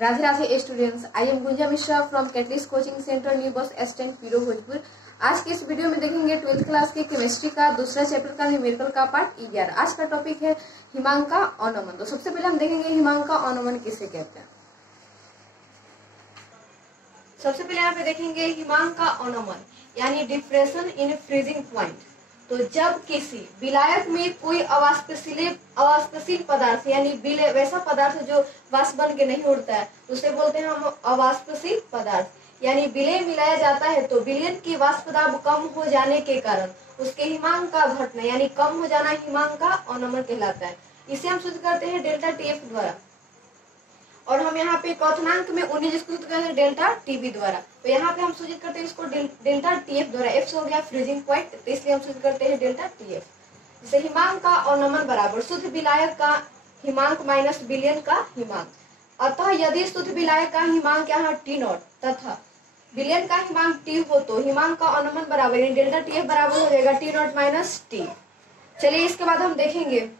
Radhe Radhe students, I am Gunja Mishra from Catalyst coaching centre new bus stand Piro Bhojpur. आज के इस video में देखेंगे 12th क्लास की केमिस्ट्री का दूसरा चैप्टर का न्यूमेरिकल का पार्ट 11। आज का टॉपिक है हिमांक का अवनमन। तो सबसे पहले हम देखेंगे हिमांक का अवनमन किसे कहते हैं। सबसे पहले यहाँ पे देखेंगे हिमांक का अवनमन यानी डिप्रेशन इन फ्रीजिंग पॉइंट। तो जब किसी विलायक में कोई अवाष्पशील पदार्थ यानी विलय वैसा पदार्थ जो वाष्प बन के नहीं उड़ता है उसे बोलते हैं हम अवाष्पशील पदार्थ यानी विलय मिलाया जाता है तो विलयन की वाष्प दाब कम हो जाने के कारण उसके हिमांक का घटना यानी कम हो जाना हिमांक का अवनमन कहलाता है। इसे हम सूचित करते हैं डेल्टा टीएफ द्वारा और हम यहाँ पे क्वथनांक में 19 जिसको सूचित करते हैं डेल्टा टीबी द्वारा। तो यहाँ पे हम सूचित करते हैं इसको डेल्टा टीएफ द्वारा। एफ से हो गया फ्रीजिंग पॉइंट, तो इसलिए हम सूचित करते हैं डेल्टा टीएफ। जैसे हिमांक का अवनमन बराबर शुद्ध विलायक का हिमांक माइनस विलयन का हिमांक। अतः यदि शुद्ध विलायक का हिमांक यहाँ टी नॉट तथा विलयन का हिमांक टी हो तो हिमांक का अवनमन बराबर यानी डेल्टा टीएफ बराबर हो जाएगा टी नॉट माइनस टी। चलिए इसके बाद हम देखेंगे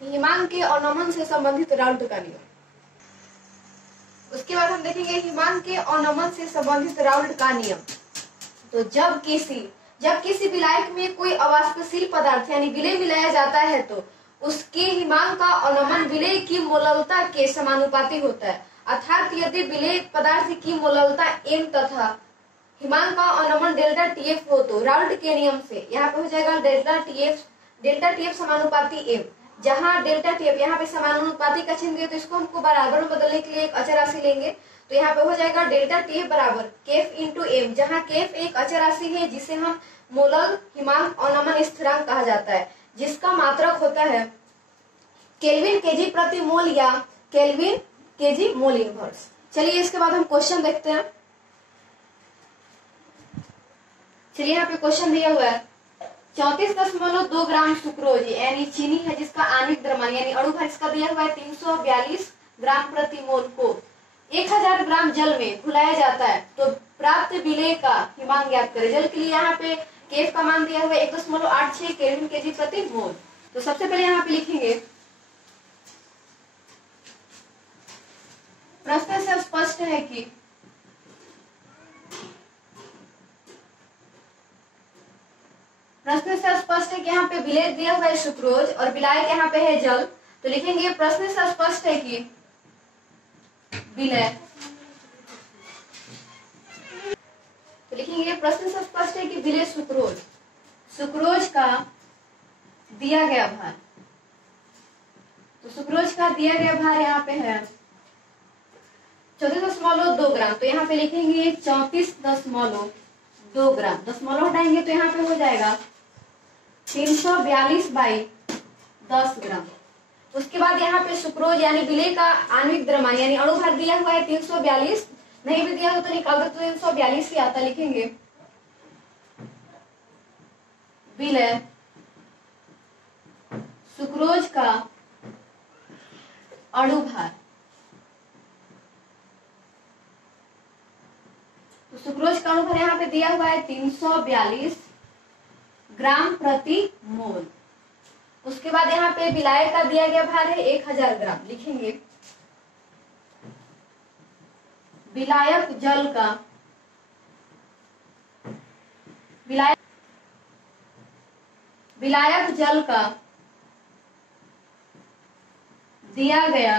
हिमांक के अवनमन से संबंधित राउल्ट का नियम। उसके बाद हम देखेंगे हिमांक के अवनमन से संबंधित राउल्ट का नियम। तो जब किसी विलायक में कोई अवाष्पशील पदार्थ यानी विलय मिलाया जाता है तो उसके हिमांक का अवनमन विलय की मोललता के समानुपाती होता है। अर्थात यदि विलय पदार्थ की मोललता m तथा हिमांक का अवनमन डेल्टा टीएफ हो तो राउल्ट के नियम से यहाँ पे हो जाएगा डेल्टा टीएफ समानुपाती m। जहाँ डेल्टा टीएफ यहाँ पे समानुपाती का चिन्ह दिया तो इसको हमको बराबर में बदलने के लिए एक अचर राशि लेंगे। तो यहाँ पे हो जाएगा डेल्टा टीएफ बराबर केफ इंटू एम, जहाँ केफ एक अचर राशि है जिसे हम मोलर हिमांक अवनमन स्थिरांक कहा जाता है जिसका मात्रक होता है केल्विन केजी प्रति मोल या केल्विन केजी मोल इनवर्स। चलिए इसके बाद हम क्वेश्चन देखते हैं। चलिए यहाँ पे क्वेश्चन दिया हुआ है 34.2 ग्राम सुक्रोज यानी चीनी है जिसका आणविक द्रव्यमान यानी अणु भार इसका दिया हुआ है 342 ग्राम प्रति मोल को 1000 ग्राम जल में घुलाया जाता है तो प्राप्त विलय का हिमांक ज्ञात करें। जल के लिए यहाँ पे केफ का मान दिया हुआ है 1.86 केल्विन केजी प्रति मोल। तो सबसे पहले यहाँ पे लिखेंगे प्रश्न से स्पष्ट है कि यहाँ पे विलय दिया हुआ है सुक्रोज और विलायक यहाँ पे है जल। तो लिखेंगे प्रश्न से स्पष्ट है कि विलय, तो लिखेंगे प्रश्न से स्पष्ट है कि विलय सुक्रोज का दिया गया भार। तो सुक्रोज का दिया गया भार यहाँ पे है 34.2 ग्राम। तो यहाँ पे लिखेंगे 34.2 ग्राम, दशमलव हटाएंगे तो यहाँ पे हो जाएगा 342 बाई 10 ग्राम। उसके बाद यहाँ पे सुक्रोज यानी विलय का आणविक द्रव्यमान यानी अणु भार दिया हुआ है 342, नहीं भी दिया हो तो निकाल दो तो 342 ही आता। लिखेंगे विलय सुक्रोज का अणु भार। तो सुक्रोज का अणु भार यहाँ पे दिया हुआ है 342 ग्राम प्रति मोल। उसके बाद यहाँ पे विलायक का दिया गया भार है 1000 ग्राम। लिखेंगे विलायक जल का दिया गया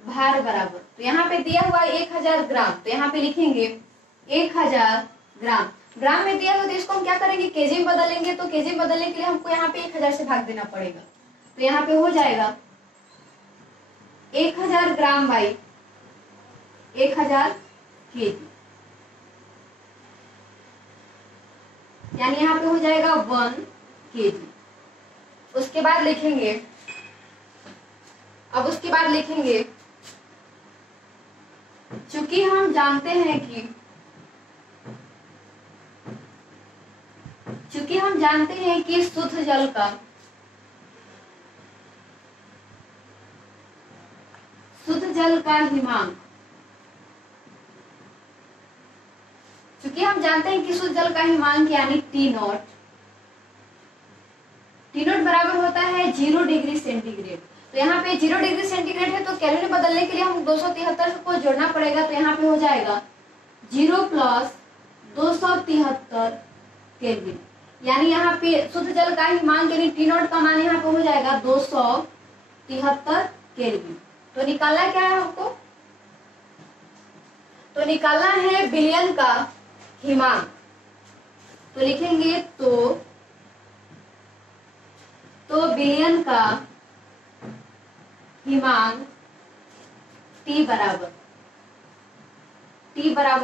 भार बराबर, तो यहाँ पे दिया हुआ है 1000 ग्राम। तो यहाँ पे लिखेंगे 1000 ग्राम। ग्राम में दिया हुआ तो इसको हम क्या करेंगे केजी में बदलेंगे। तो केजी में बदलने के लिए हमको यहाँ पे 1000 से भाग देना पड़ेगा। तो यहाँ पे हो जाएगा 1000 ग्राम बाई 1000 केजी यानी यहाँ पे हो जाएगा 1 केजी। उसके बाद लिखेंगे चूंकि हम जानते हैं कि शुद्ध जल का हिमांक, चूंकि हम जानते हैं कि शुद्ध जल का हिमांक यानी टी नॉट बराबर होता है 0 डिग्री सेंटीग्रेड। तो यहाँ पे 0 डिग्री सेंटीग्रेड है, तो केल्विन में बदलने के लिए हम 273 को जोड़ना पड़ेगा। तो यहाँ पे हो जाएगा 0 प्लस 273 केल्विन, यानी यहाँ पे शुद्ध जल का हिमांक यानी टी नॉट का मान यहाँ पे हो जाएगा 273 केल्विन। तो निकालना क्या है हमको, तो निकालना है विलयन का हिमांक। तो लिखेंगे तो विलयन का हिमांक T बराबर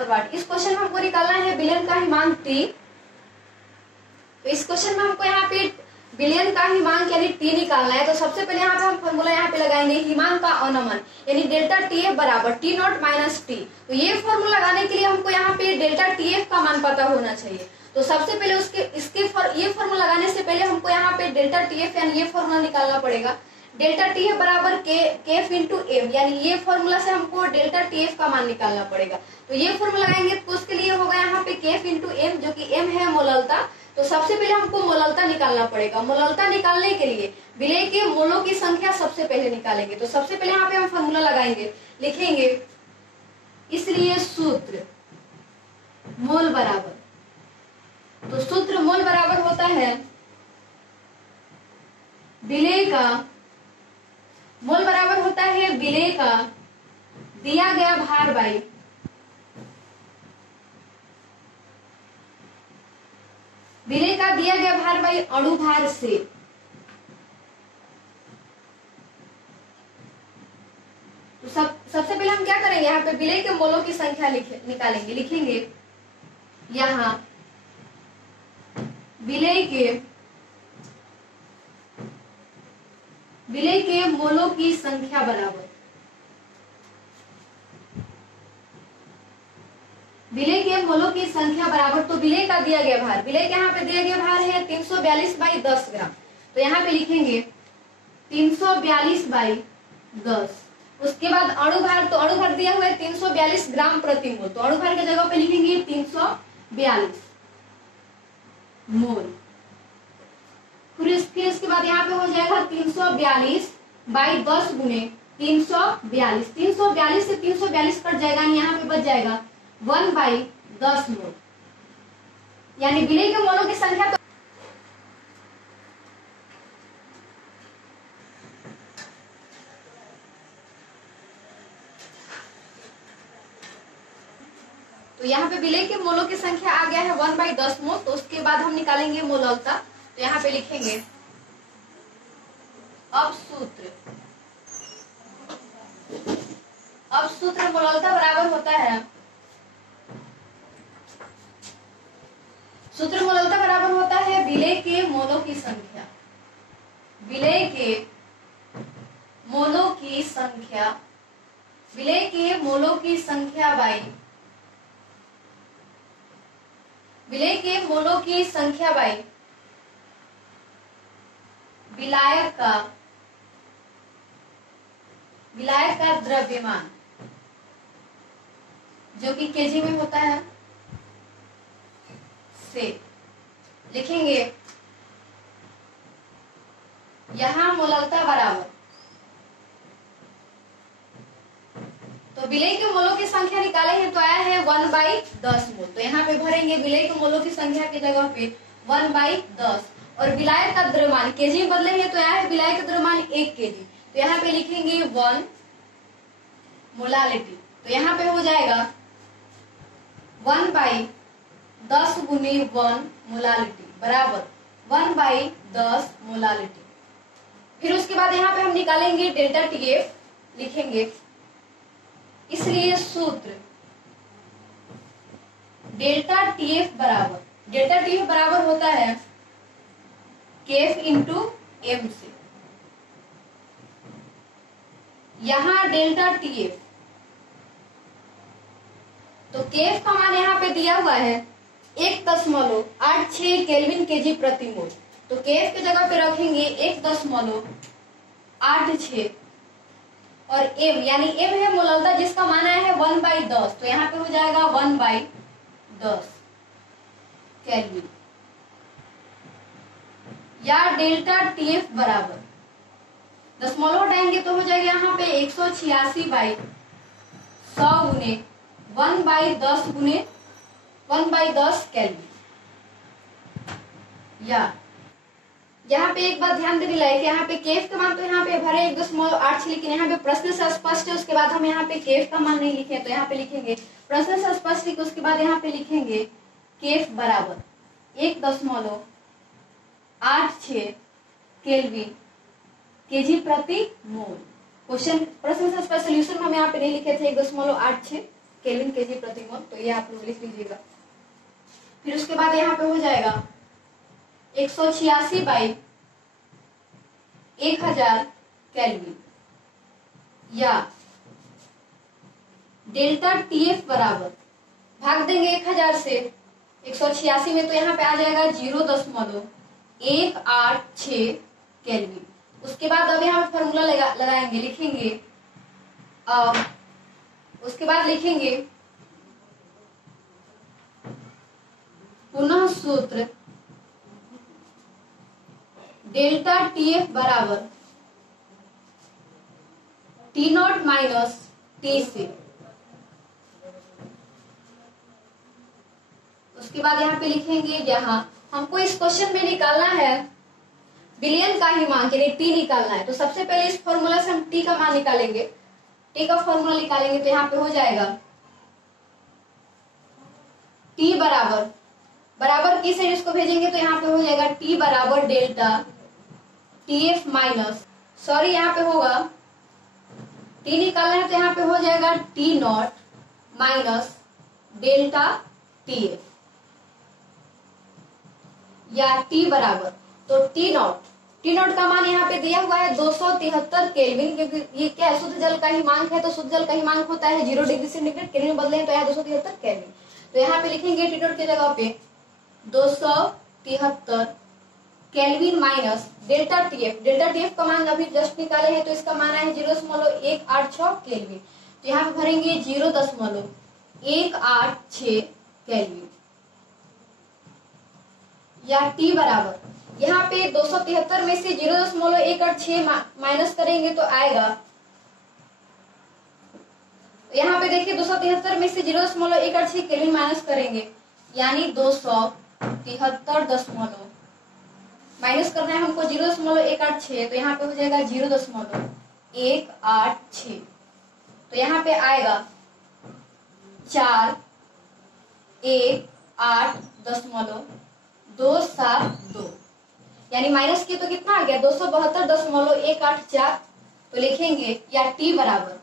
वाट। इस क्वेश्चन में हमको निकालना है विलयन का हिमांक T। तो इस क्वेश्चन में हमको यहाँ पे विलयन का हिमांक यानी T निकालना है। तो सबसे पहले यहाँ पे हम फॉर्मूला यहाँ पे लगाएंगे हिमांक का अवनमन यानी डेल्टा TF बराबर T नॉट माइनस T। तो ये फॉर्मूला लगाने के लिए हमको यहाँ पे डेल्टा TF का मान पता होना चाहिए। तो सबसे पहले ये फॉर्मूला लगाने से पहले हमको यहाँ पे डेल्टा TF यानी ये फॉर्मूला निकालना पड़ेगा। डेल्टा TF बराबर KF इंटू एम, यानी ये फॉर्मूला से हमको डेल्टा TF का मान निकालना पड़ेगा। तो ये फॉर्मूला लगाएंगे तो उसके लिए होगा यहाँ पे KF इंटू एम, जो कि एम है मोललता। तो सबसे पहले हमको मोललता निकालना पड़ेगा। मोललता निकालने के लिए विलेय के मोलों की संख्या सबसे पहले निकालेंगे। तो सबसे पहले यहाँ पे हम फॉर्मूला लगाएंगे, लिखेंगे इसलिए सूत्र मोल बराबर, तो सूत्र मोल बराबर होता है विलेय का, मोल बराबर होता है विलेय का दिया गया भार बाई विलेय का दिया गया भार बाई अणु भार से। तो सबसे पहले हम क्या करेंगे, यहाँ पे विलेय के मोलों की संख्या निकालेंगे। लिखेंगे यहाँ विलेय के मोलों की संख्या बराबर विलेय के मोलों की संख्या बराबर, तो विलेय का दिया गया भार, विलेय के यहाँ पे दिया गया भार है 342/10 ग्राम। तो यहाँ पे लिखेंगे 342/10। उसके बाद अणु भार, तो अणु भार दिया हुआ है 342 ग्राम प्रति मोल। तो अणु भार के जगह पे लिखेंगे 342 मोल। फिर इसके बाद यहाँ पे हो जाएगा 342/10 गुने 342। 342 से 342 कट जाएगा, यहाँ पे बच जाएगा 1/10 मोल, यानी विलेय के मोलों की संख्या। तो यहाँ पे विलेय के मोलों की संख्या आ गया है 1/10 मोल। तो उसके बाद हम निकालेंगे मोललता। तो यहाँ पे लिखेंगे अब सूत्र मोललता बराबर होता है, सूत्र मोललता बराबर होता है विलेय के मोलों की संख्या, विलेय के मोलों की संख्या, विलेय के मोलों की संख्या बाई विलेय के मोलों की संख्या बाई विलायक का द्रव्यमान, जो कि केजी में होता है, से लिखेंगे यहां मोललता बराबर, तो विलेय के मोलों की संख्या निकाले हैं तो आया है 1/10 मोल। तो यहाँ पे भरेंगे विलेय के मोलों की संख्या की जगह पे 1/10, और विलायक का द्रव्यमान केजी में बदले हैं तो आया है विलायक का द्रव्यमान 1 केजी। तो यहाँ पे लिखेंगे 1 मोलालिटी। तो यहाँ पे हो जाएगा 1/10 गुने 1 मोलालिटी बराबर 1/10 मोलालिटी। फिर उसके बाद यहाँ पे हम निकालेंगे डेल्टा TF, लिखेंगे इसलिए सूत्र डेल्टा TF बराबर होता है KF इंटू एम से। यहां डेल्टा TF, तो KF का मान यहाँ पे दिया हुआ है 1.86 केल्विन केजी प्रति मोल। तो KF की जगह पे रखेंगे 1.86, और m यानी m है मोललता जिसका मान आया है 1/10। तो यहाँ पे हो जाएगा 1/10 केल्विन, या डेल्टा TF बराबर दशमलव हटाएंगे तो हो जाएगा यहाँ पे 186/100 गुने 1/10 गुने 1/10 केल्विन। या यहाँ पे एक बात ध्यान देने लायक, यहाँ पे केफ का मान तो यहाँ पे भरे 1.86, लेकिन यहाँ पे प्रश्न से स्पष्ट है, उसके बाद हम यहाँ पे केफ का मान नहीं लिखे, तो यहाँ पे लिखेंगे प्रश्न से स्पष्ट है, उसके बाद यहाँ पे लिखेंगे केफ बराबर 1.86 केल्विन केजी प्रति मोल। क्वेश्चन प्रश्न से स्पष्ट सोल्यूशन में हम यहाँ पे नहीं लिखे थे 1.86 केल्विन केजी प्रति मोल, तो ये आप लोग लिख लीजिएगा। फिर उसके बाद यहाँ पे हो जाएगा 186/1000 केल्विन, या डेल्टा टीएफ बराबर भाग देंगे 1000 से 186 में, तो यहाँ पे आ जाएगा 0.186 केल्विन। उसके बाद अब यहाँ पे फॉर्मूला लगाएंगे, लिखेंगे उसके बाद लिखेंगे पुनः सूत्र डेल्टा टीएफ बराबर T0 माइनस टी से। उसके बाद यहाँ पे लिखेंगे, जहां हमको इस क्वेश्चन में निकालना है बिलियन का ही मान, यानी टी निकालना है, तो सबसे पहले इस फॉर्मूला से हम टी का मान निकालेंगे। टी का फॉर्मूला निकालेंगे तो यहाँ पे हो जाएगा टी बराबर की से इसको भेजेंगे तो यहाँ पे हो जाएगा टी बराबर डेल्टा टीएफ माइनस, सॉरी यहाँ पे होगा टी निकालना है तो यहाँ पे हो जाएगा T0 माइनस डेल्टा टीएफ, या टी बराबर, तो T0 का मान यहाँ पे दिया हुआ है 273 केल्विन, क्योंकि ये क्या है शुद्ध जल का ही मांग है, तो शुद्ध जल का ही मांग होता है 0 डिग्री सेंटीग्रेड, केल्विन बदले तो यहाँ 273 केल्विन, तो यहाँ पे लिखेंगे T0 की जगह पे 273 केल्विन माइनस डेल्टा टीएफ का मान अभी जस्ट निकाले हैं, तो इसका मान है 0.186 केल्विन, तो यहाँ पे भरेंगे 0.186 केल्विन, या टी बराबर यहाँ पे 273 में से 0.186 माइनस करेंगे तो आएगा, यहाँ पे देखिए 273 में से 0.186 केल्विन माइनस करेंगे, यानी 273 माइनस करना है हमको 0.186, तो यहाँ पे हो जाएगा 0.186, तो यहाँ पे आएगा 418.272, यानी माइनस के तो कितना आ गया 272.184, तो लिखेंगे या टी बराबर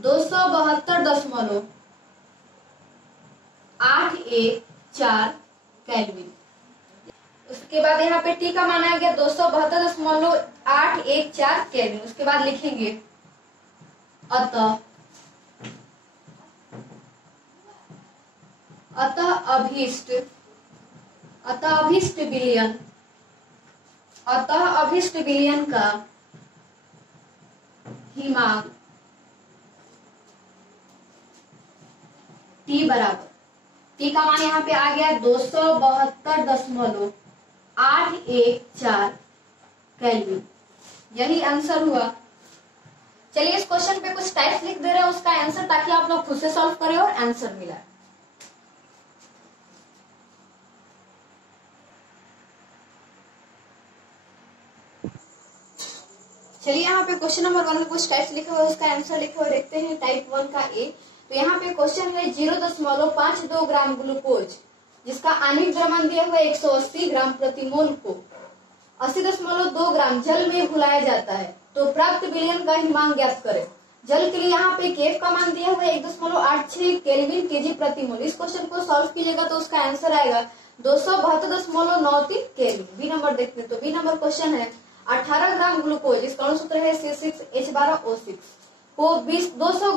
272.814 केल्विन। उसके बाद यहाँ पे टी का मान आ गया 272.814 केल्विन। उसके बाद लिखेंगे अतः अभीष्ट विलयन का ही मांग टी बराबर, टी का मान यहाँ पे आ गया 272.814 केल्विन, यही आंसर हुआ। चलिए इस क्वेश्चन पे कुछ टाइप्स लिख दे रहे हैं उसका आंसर, ताकि आप लोग खुद से सॉल्व करें और आंसर मिला। चलिए यहाँ पे क्वेश्चन नंबर 1 में कुछ टाइप्स लिखा हुआ है, उसका आंसर लिखा हुआ देखते हैं। टाइप 1 का ए, तो यहाँ पे क्वेश्चन है 0.52 ग्राम ग्लूकोज जिसका आणविक द्रव्यमान दिया हुआ 180 ग्राम प्रति मोल को 80.2 ग्राम जल में घुलाया जाता है, तो प्राप्त विलयन का ही मान ज्ञात करें। जल के लिए यहाँ पे केफ का मान दिया हुआ है 1.86 केल्विन केजी प्रति मोल। इस क्वेश्चन को सॉल्व कीजिएगा तो उसका आंसर आएगा 272.93 केल्विन। बी नंबर देखते हैं, तो बी नंबर क्वेश्चन है 18 ग्राम ग्लूकोज, इसका अणुसूत्र है C6H12O6 को 200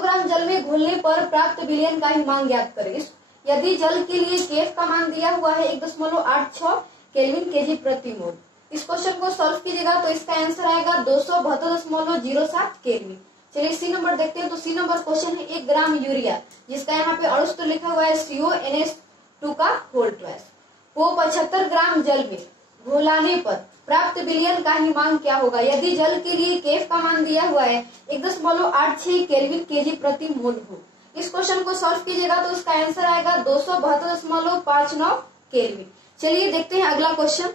ग्राम जल में घुलने पर प्राप्त विलयन का ही मान ज्ञात करें। यदि जल के लिए केफ का मान दिया हुआ है 1.86 केल्विन केजी प्रति मोल। इस क्वेश्चन को सॉल्व कीजिएगा तो इसका आंसर आएगा 272.07 केल्विन। चलिए सी नंबर देखते हैं, तो सी नंबर क्वेश्चन है 1 ग्राम यूरिया जिसका यहाँ पे अणुसूत्र लिखा हुआ है CONS2 का होल ट्वाइस को 75 ग्राम जल में घुलाने पर प्राप्त विलयन का हिमांक क्या होगा। यदि जल के लिए केफ का मान दिया हुआ है 1.86 केल्विन केजी प्रति मोल हो। इस क्वेश्चन को सॉल्व कीजिएगा तो उसका आंसर आएगा 272.59 केल्विन। चलिए देखते हैं अगला क्वेश्चन।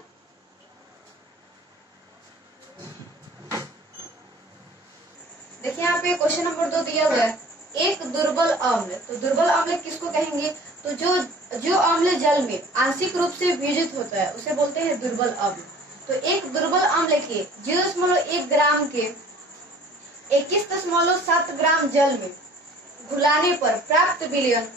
देखिए यहाँ पे क्वेश्चन नंबर 2 दिया हुआ है, एक दुर्बल अम्ल। तो दुर्बल अम्ल किसको कहेंगे, तो जो अम्ल जल में आंशिक रूप से वियोजित होता है उसे बोलते हैं दुर्बल अम्ल। तो एक दुर्बल अम्ल के 0.1 ग्राम के 21.7 ग्राम जल में घुलाने पर प्राप्त विलयन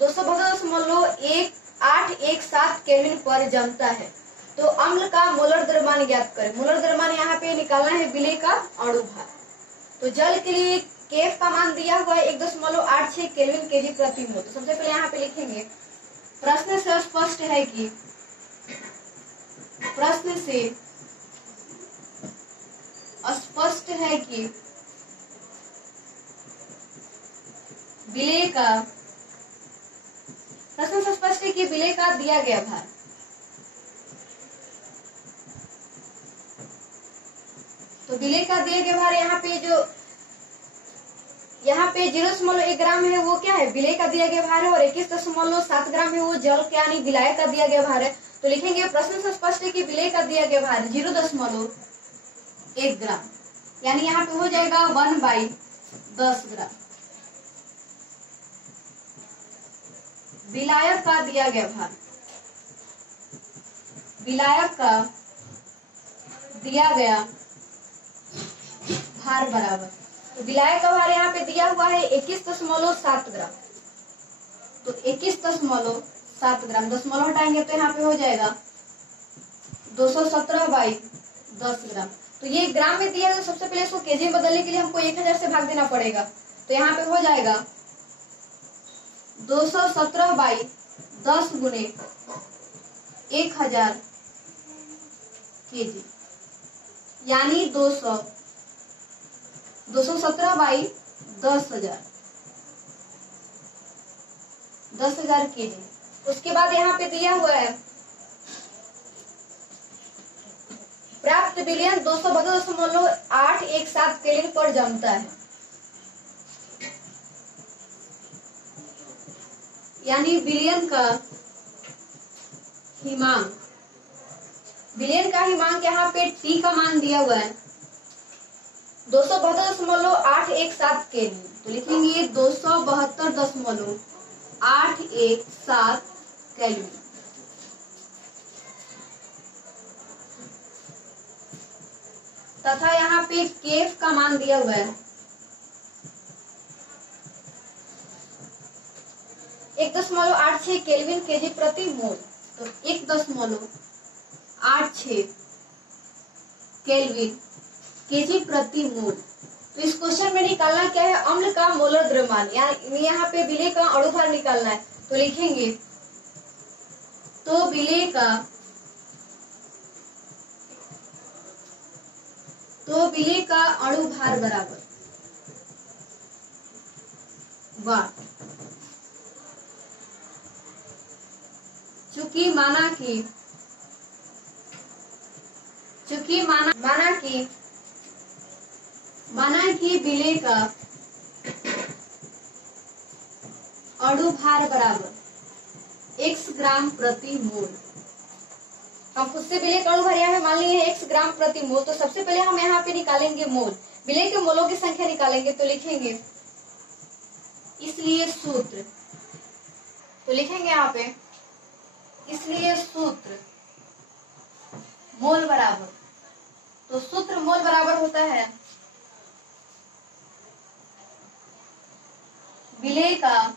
272.1817 केल्विन पर जमता है। तो अम्ल का मोलर द्रव्यमान ज्ञात करें। मोलर द्रव्यमान यहाँ पे निकालना है विलय का अणु भार। तो जल के लिए केफ का मान दिया हुआ है 1.86 केल्विन केजी प्रति मोल। तो सबसे पहले यहाँ पे लिखेंगे, प्रश्न से स्पष्ट है कि विलय का दिया गया भार तो विलय का दिया गया भार यहाँ पे 0.1 ग्राम है वो क्या है, विलय का दिया गया भार है, और 21.7 ग्राम है वो जल के यानी विलायक का दिया गया भार है। तो लिखेंगे प्रश्न से स्पष्ट है कि विलय का दिया गया भार 0.1 ग्राम, यानी यहाँ पे हो जाएगा 1/10 ग्राम। विलायक का दिया गया भार, विलायक का दिया गया भार बराबर, तो विलायक का भार यहाँ पे दिया हुआ है 21.7 ग्राम। तो 21.7 ग्राम, दशमलव हटाएंगे तो यहाँ पे हो जाएगा 217/10 ग्राम। तो ये ग्राम में दिया है, तो सबसे पहले इसको केजी में बदलने के लिए हमको 1000 से भाग देना पड़ेगा। तो यहाँ पे हो जाएगा 217/10 गुने 1000 केजी, यानी 217/10,000 केजी। उसके बाद यहाँ पे दिया हुआ है प्राप्त विलयन 272.817 केल्विन पर जमता है, यानी विलयन का हिमांक। विलयन का हिमांक यहाँ पे T का मान दिया हुआ है 272.817 केल्विन। तो लिखेंगे 272.817 केल्विन। तथा यहाँ पे केफ का मान दिया हुआ है 1.86 केल्विन केजी प्रति मोल। तो 1.86 केल्विन केजी प्रति मोल। तो इस क्वेश्चन में निकालना क्या है, अम्ल का मोलर द्रव्यमान, यहाँ पे विलय का अणु भार निकालना है। तो लिखेंगे तो विलय का अणु भार बराबर वाट। चूंकि माना कि विलय का अणु भार बराबर x ग्राम प्रति मोल। हम खुद से विलय का अणु भार यहाँ मान लिए x ग्राम प्रति मोल। तो सबसे पहले हम यहाँ पे निकालेंगे मोल, विलय के मोलों की संख्या निकालेंगे। तो लिखेंगे इसलिए सूत्र, तो लिखेंगे यहाँ पे इसलिए सूत्र मोल बराबर, तो सूत्र मोल बराबर होता है विलय का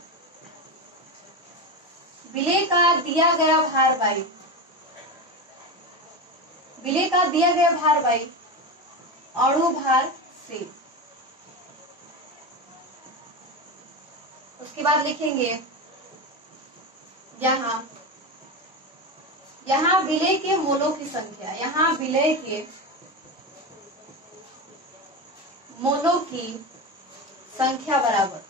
दिया गया भार बाई अणु भार से। उसके बाद लिखेंगे यहाँ विलय के मोलों की संख्या, यहाँ विलय के मोलों की संख्या बराबर,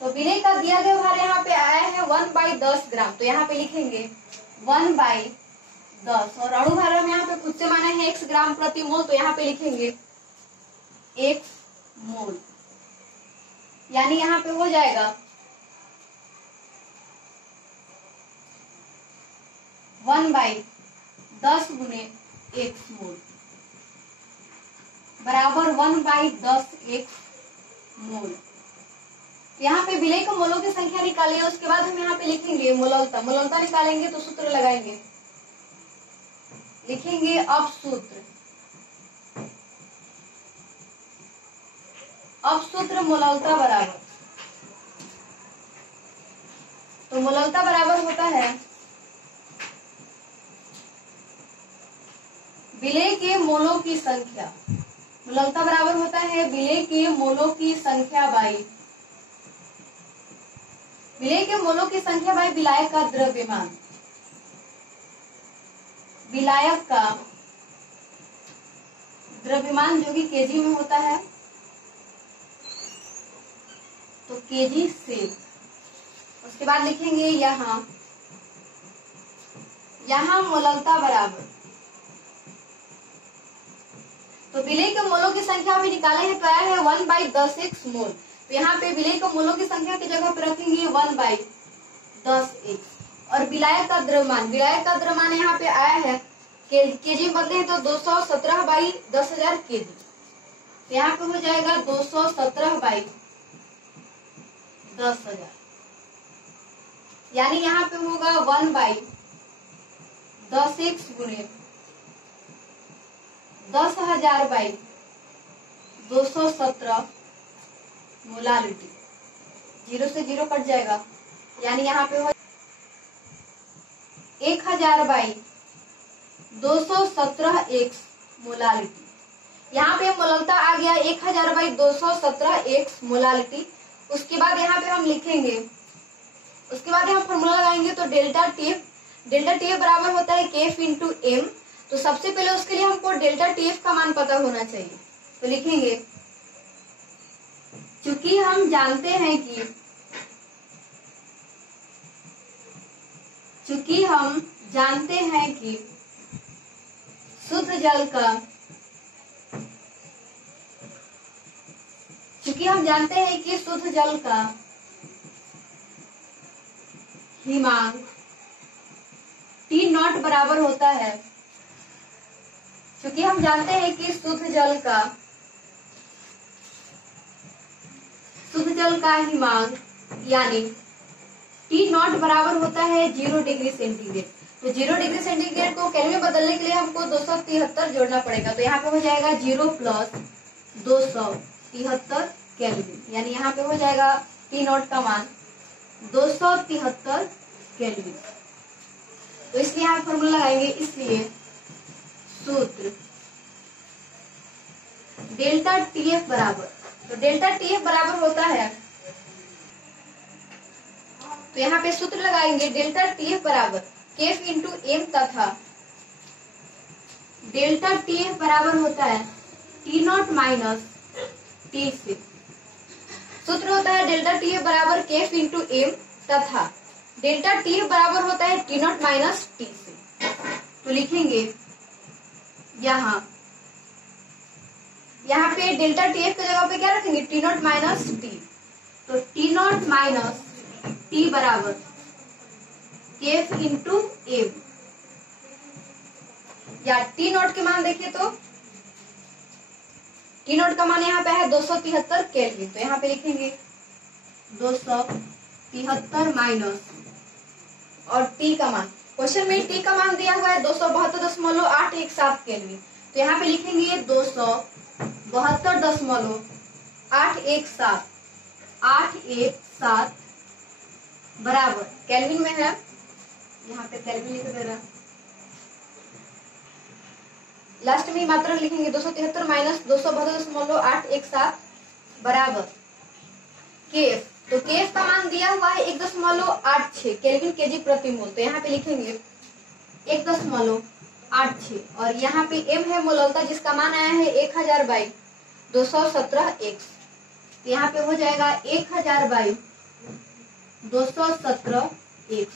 तो विलेय का दिया गया भार यहाँ पे आया है 1/10 ग्राम, तो यहाँ पे लिखेंगे 1/10 और अणु भार हम यहाँ पे खुद से माना है x ग्राम प्रति मोल, तो यहाँ पे लिखेंगे x मोल, यानी यहाँ पे हो जाएगा 1/10 गुने x मोल बराबर 1/10 x मोल। यहाँ पे विलेय का मोलों की संख्या निकालिए, उसके बाद हम यहाँ पे लिखेंगे मोललता। मोललता निकालेंगे तो सूत्र लगाएंगे, लिखेंगे अब सूत्र मोललता बराबर, तो मोललता बराबर होता है विलेय के मोलों की संख्या। मोललता बराबर होता है विलेय के मोलों की संख्या बाई विलेय के मोलों की संख्या बाई विलायक का द्रव्यमान। विलायक का द्रव्यमान जो कि केजी में होता है, तो केजी से, उसके बाद लिखेंगे यहाँ मोललता बराबर, तो विलेय के मोलों की संख्या भी निकाले हैं, तो आया है 1/10 x मोल। तो यहाँ पे विलेय के मोलों की संख्या की जगह पे रखेंगे 1/10 x और विलायक का द्रव्यमान यहाँ पे आया है केजी बदले हैं तो 217/10,000 केजी, तो यहाँ पे हो जाएगा 217/10,000, यानी यहाँ पे होगा 1/10 x गुने 10,000/217 मोलारिटी, 0 से 0 कट जाएगा, यानी यहाँ पे हो 1000/217 x मोलारिटी। यहाँ पे मोललता आ गया 1000/217 x मोलारिटी। उसके बाद यहाँ पे हम लिखेंगे, उसके बाद हम फॉर्मूला लगाएंगे, तो डेल्टा टीएफ बराबर होता है केएफ इंटू एम। तो सबसे पहले उसके लिए हमको डेल्टा टीएफ का मान पता होना चाहिए, तो लिखेंगे चूंकि हम जानते हैं कि शुद्ध जल का हिमांक T0 बराबर होता है, क्योंकि हम जानते हैं कि शुद्ध जल का हिमांक यानी T0 बराबर होता है 0 डिग्री सेंटीग्रेड। तो 0 डिग्री सेंटीग्रेड को केल्विन में बदलने के लिए हमको 273 जोड़ना पड़ेगा, तो यहाँ पे हो जाएगा 0 + 273 केल्विन, यानी यहाँ पे हो जाएगा T0 का मान 273 केल्विन। तो इसलिए यहाँ फॉर्मूला लगाएंगे, इसलिए सूत्र डेल्टा टीएफ बराबर, तो डेल्टा टीएफ बराबर होता है, तो यहाँ पे सूत्र लगाएंगे डेल्टा टीएफ बराबर केएफ इंटू एम, तथा डेल्टा टीएफ बराबर होता है T0 माइनस टी से। सूत्र होता है डेल्टा टीएफ बराबर केएफ इंटू एम, तथा डेल्टा टीएफ बराबर होता है T0 माइनस टी से। तो लिखेंगे यहाँ पे डेल्टा टीएफ की जगह पे क्या रखेंगे, T0 माइनस टी। तो T0 माइनस टी बराबर केएफ इंटू एम, या T0 के मान देखिए तो T0 का मान यहाँ पे है 273 केल्विन, तो यहाँ पे लिखेंगे 273 माइनस और टी का मान, क्वेश्चन में टी का मान दिया हुआ है 272.817 केल्विन, तो यहाँ पे लिखेंगे 272.817 बराबर केल्विन में है, यहाँ पे केल्विन लिख दे रहा, लास्ट में मात्रा लिखेंगे 273 माइनस 272.817 बराबर केएफ। तो केएफ का मान दिया हुआ है 1.86 केल्विन केजी प्रति मोल, तो यहाँ पे लिखेंगे 1.86 और यहाँ पे एम है मोललता जिसका मान आया है 1000/217 x, तो यहाँ पे हो जाएगा 1000/217 217 x।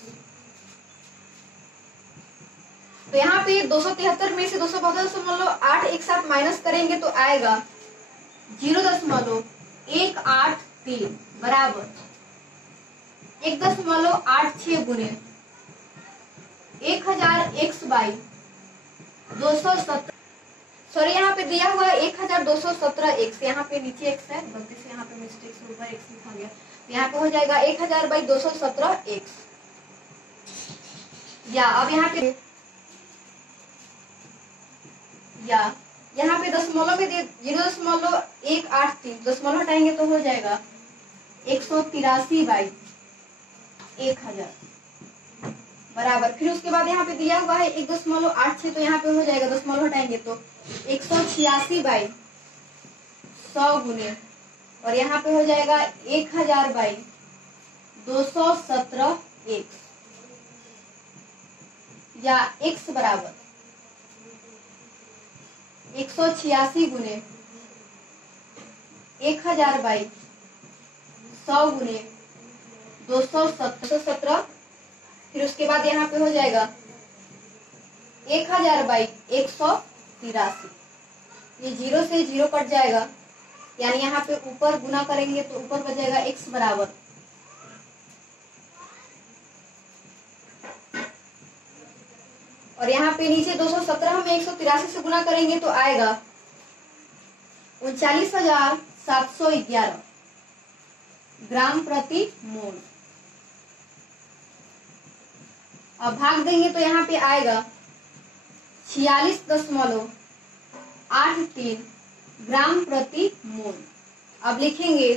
तो यहाँ पे 273 में से 272.8 एक साथ माइनस करेंगे तो आएगा 0.183 बराबर 1.86 गुने 1000 x बाई 217। सॉरी यहाँ पे दिया हुआ है 1217 x, यहाँ पे नीचे x है, गलती से यहाँ पे मिस्टेक से ऊपर x लिखा गया। यहाँ पे हो जाएगा 1000 बाई 217 x। या अब यहाँ पे यहाँ पे दशमलव में 0.183 दशमलव हटाएंगे तो हो जाएगा 183 बाई 1000 बराबर। फिर उसके बाद यहाँ पे दिया हुआ है 1.86 तो यहाँ पे हो जाएगा दशमलव हटाएंगे तो 186 बाई 100 गुने और यहाँ पे हो जाएगा 1000 बाई 217 x। या x बराबर 186 गुने 1000 बाई 100 गुने 217। फिर उसके बाद यहाँ पे हो जाएगा 1000 बाई 183। ये 0 से 0 कट जाएगा, यानी यहाँ पे ऊपर गुना करेंगे तो ऊपर बचेगा x बराबर और यहाँ पे नीचे 217 में 183 से गुना करेंगे तो आएगा 39,711 ग्राम प्रति मोल। अब भाग देंगे तो यहाँ पे आएगा 46.83 ग्राम प्रति मोल। अब लिखेंगे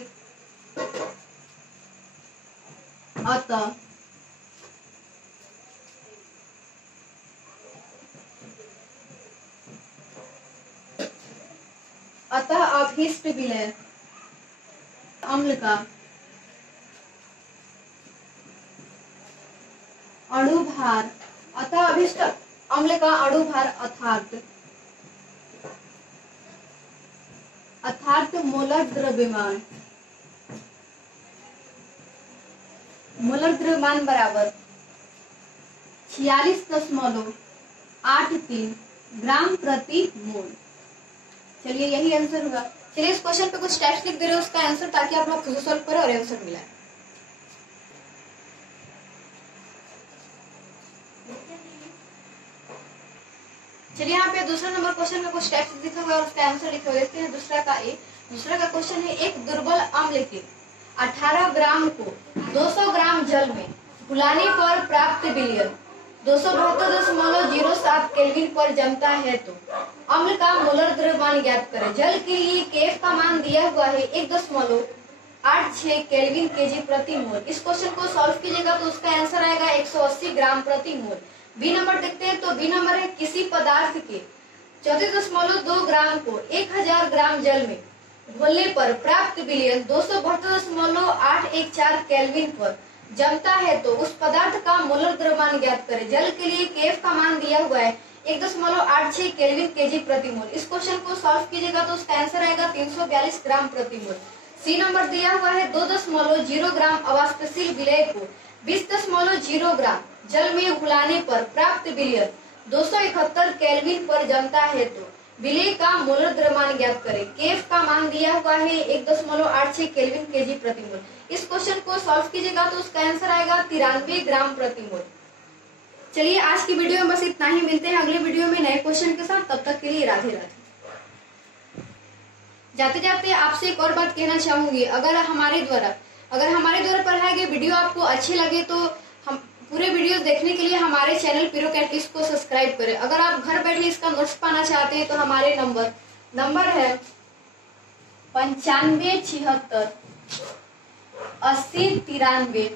अतः अभिष्ट विलय अम्ल का अणुभार अतः अभिष्ट अम्ल का अणुभार अर्थात मोलर द्रव्यमान बराबर 46.83 ग्राम प्रति मोल। चलिए यही आंसर होगा। चलिए इस क्वेश्चन पे कुछ टेक्स्ट लिख दे रहे हो उसका आंसर, ताकि आप लोग खुद सॉल्व करें और आंसर मिलाएं। चलिए यहाँ पे दूसरा नंबर क्वेश्चन में कुछ टेक्स्ट लिखा हुआ है और उसका आंसर लिखा हुआ है। देखते हैं दूसरा का क्वेश्चन है, एक दुर्बल अम्ल के 18 ग्राम को 200 ग्राम जल में घुलाने पर प्राप्त विलयन 272.07 केल्विन पर जमता है तो अम्ल का मोलर द्रव्यमान ज्ञात करें। जल के लिए केफ का मान दिया हुआ है 1.86 केल्विन केजी प्रति मोल। इस क्वेश्चन को सॉल्व कीजिएगा तो उसका आंसर आएगा 180 ग्राम प्रति मोल। बी नंबर देखते हैं तो बी नंबर है, किसी पदार्थ के 34.2 ग्राम को 1000 ग्राम जल में घोलने पर प्राप्त विलयन 272.814 केल्विन पर जमता है तो उस पदार्थ का मोलर द्रव्यमान ज्ञात करें। जल के लिए केफ का मान दिया हुआ है 1.86 केल्विन केजी प्रति मोल। इस क्वेश्चन को सॉल्व कीजिएगा तो उसका आंसर आएगा 342 ग्राम प्रति मोल। सी नंबर दिया हुआ है 2.0 ग्राम अवाष्पशील विलय को 20.0 ग्राम जल में घुलाने पर प्राप्त विलयन 271 केल्विन पर जमता है तो विलय का मोलर द्रव्यमान ज्ञात करें। केफ का मान दिया हुआ है 1.86 केल्विन केजी प्रति मोल। इस क्वेश्चन को सॉल्व कीजिएगा तो उसका आंसर आएगा 93 ग्राम प्रति मोल। चलिए आज की वीडियो में बस इतना ही, मिलते हैं अगले वीडियो में नए क्वेश्चन के साथ। तब तक के लिए राधे राधे। जाते जाते आपसे एक और बात कहना चाहूंगी, अगर हमारे द्वारा पढ़ाए गए वीडियो आपको अच्छे लगे तो हम पूरे वीडियो देखने के लिए हमारे चैनल पिरोकैटिक्स को सब्सक्राइब करें। अगर आप घर बैठे इसका नोट्स पाना चाहते हैं तो हमारे नंबर है 9576 80 93 90।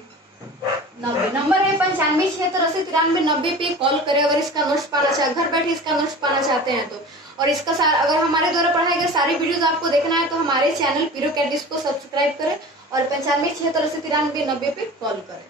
नंबर है 9576 80 93 90 पे कॉल करें अगर इसका नोट्स पाना चाहे, घर बैठे इसका नोट्स पाना चाहते हैं तो। और इसका अगर हमारे द्वारा पढ़ाए गए सारी वीडियोस आपको देखना है तो हमारे चैनल पिरोकैटिक्स को सब्सक्राइब करें और 9576 80 93 90 पे कॉल करें।